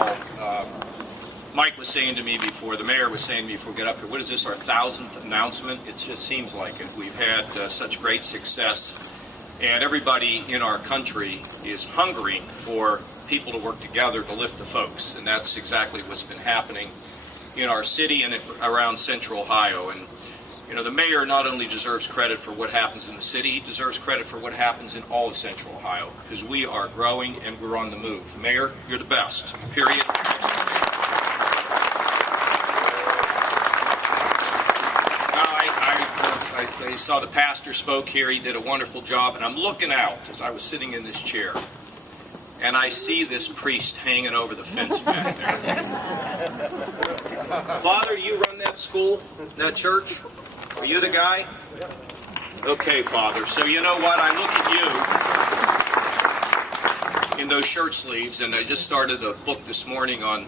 all, Mike was saying to me before, the mayor was saying to me before we get up here, what is this, our 1,000th announcement? It just seems like it. We've had such great success, and everybody in our country is hungering for people to work together to lift the folks, and that's exactly what's been happening in our city and around Central Ohio. And you know, the mayor not only deserves credit for what happens in the city, he deserves credit for what happens in all of Central Ohio, because we are growing and we're on the move. Mayor, you're the best, period. I saw the pastor spoke here. He did a wonderful job, and I'm looking out as I was sitting in this chair, and I see this priest hanging over the fence back there. Father, you run that school, that church? Are you the guy? Okay, Father. So you know what? I look at you in those shirt sleeves, and I just started a book this morning on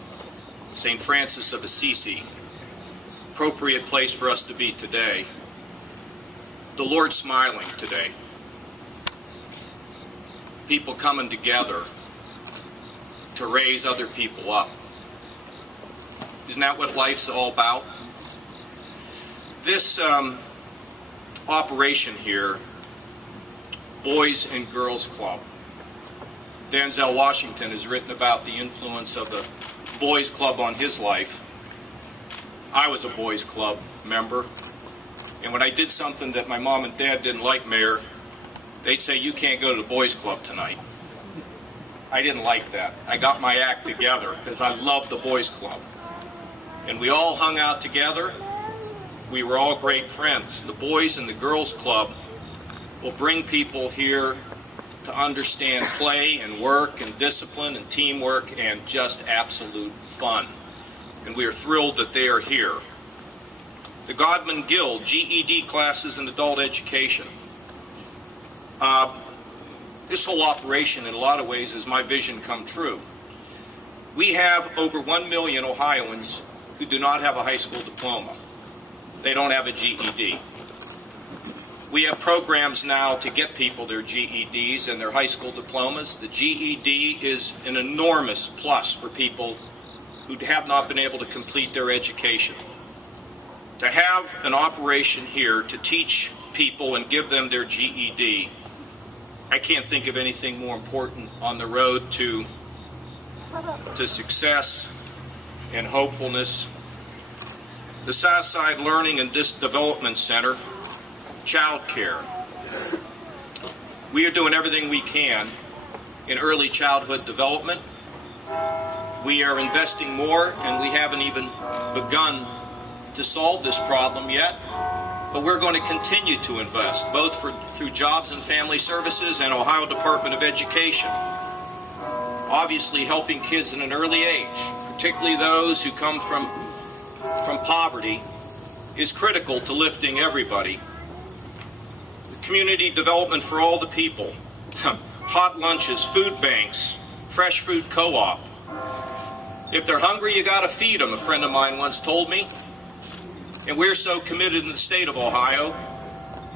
St. Francis of Assisi. Appropriate place for us to be today. The Lord's smiling today. People coming together to raise other people up. Isn't that what life's all about? This operation here, Boys and Girls Club. Denzel Washington has written about the influence of the Boys Club on his life. I was a Boys Club member. And when I did something that my mom and dad didn't like, Mayor, they'd say, you can't go to the Boys Club tonight. I didn't like that. I got my act together because I loved the Boys Club. And we all hung out together. We were all great friends. The Boys and the Girls Club will bring people here to understand play and work and discipline and teamwork and just absolute fun. And we are thrilled that they are here. The Godman Guild, GED classes in adult education. This whole operation, in a lot of ways, is my vision come true. We have over 1 million Ohioans who do not have a high school diploma. They don't have a GED. We have programs now to get people their GEDs and their high school diplomas. The GED is an enormous plus for people who have not been able to complete their education. To have an operation here to teach people and give them their GED, I can't think of anything more important on the road to success and hopefulness. The Southside Learning and Development Center, child care. We are doing everything we can in early childhood development. We are investing more, and we haven't even begun to solve this problem yet, but we're going to continue to invest, both through Jobs and Family Services and Ohio Department of Education. Obviously, helping kids in an early age, particularly those who come from poverty, is critical to lifting everybody. Community development for all the people, hot lunches, food banks, fresh food co-op. If they're hungry, you got to feed them, a friend of mine once told me. And we're so committed in the state of Ohio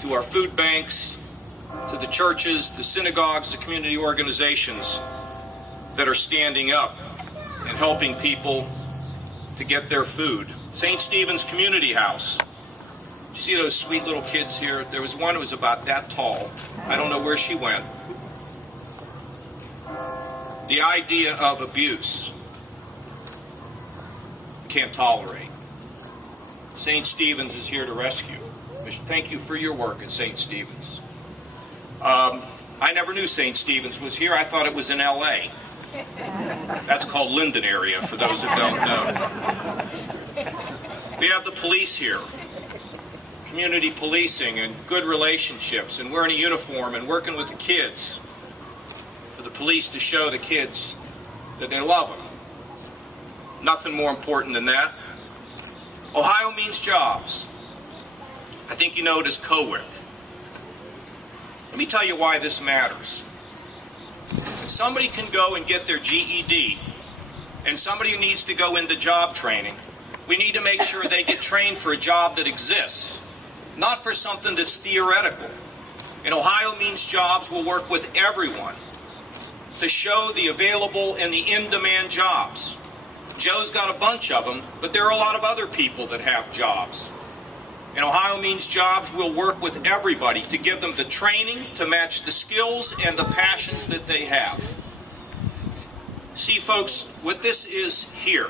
to our food banks, to the churches, the synagogues, the community organizations that are standing up and helping people to get their food. St. Stephen's Community House. You see those sweet little kids here? There was one who was about that tall. I don't know where she went. The idea of abuse, can't tolerate. St. Stephen's is here to rescue. Thank you for your work at St. Stephen's. I never knew St. Stephen's was here. I thought it was in LA. That's called Linden area, for those that don't know. We have the police here. Community policing and good relationships and wearing a uniform and working with the kids. For the police to show the kids that they love them. Nothing more important than that. Ohio means jobs. I think you know it as COWIC. Let me tell you why this matters. When somebody can go and get their GED, and somebody who needs to go into job training, we need to make sure they get trained for a job that exists, not for something that's theoretical. And Ohio means jobs will work with everyone to show the available and the in-demand jobs. Joe's got a bunch of them, but there are a lot of other people that have jobs. And Ohio Means Jobs will work with everybody to give them the training to match the skills and the passions that they have. See, folks, what this is here,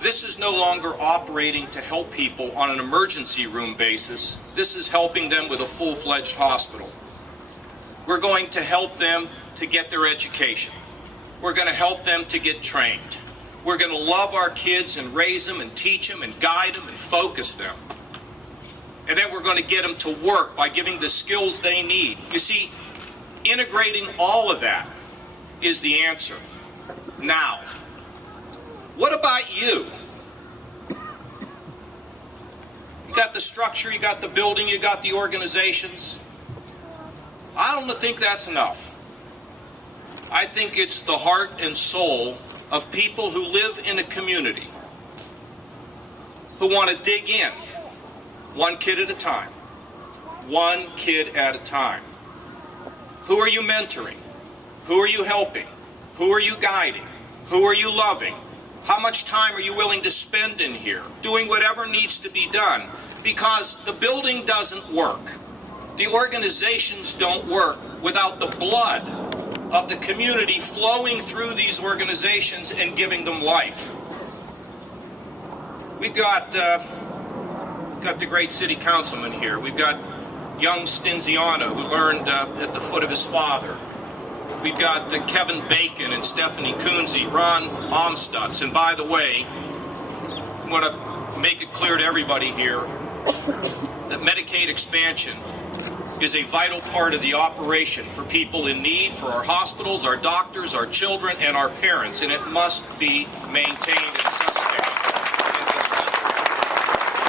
this is no longer operating to help people on an emergency room basis. This is helping them with a full-fledged hospital. We're going to help them to get their education. We're going to help them to get trained. We're going to love our kids and raise them and teach them and guide them and focus them. And then we're going to get them to work by giving the skills they need. You see, integrating all of that is the answer. Now, what about you? You got the structure, you got the building, you got the organizations. I don't think that's enough. I think it's the heart and soul of people who live in a community who want to dig in, one kid at a time, one kid at a time. Who are you mentoring? Who are you helping? Who are you guiding? Who are you loving? How much time are you willing to spend in here, doing whatever needs to be done? Because the building doesn't work. The organizations don't work without the blood of the community flowing through these organizations and giving them life. We've got the great city councilman here. We've got young Stinziano, who learned at the foot of his father. We've got Kevin Bacon and Stephanie Coonsey, Ron Omstutz. And by the way, I want to make it clear to everybody here that Medicaid expansion is a vital part of the operation for people in need, for our hospitals, our doctors, our children, and our parents, and it must be maintained.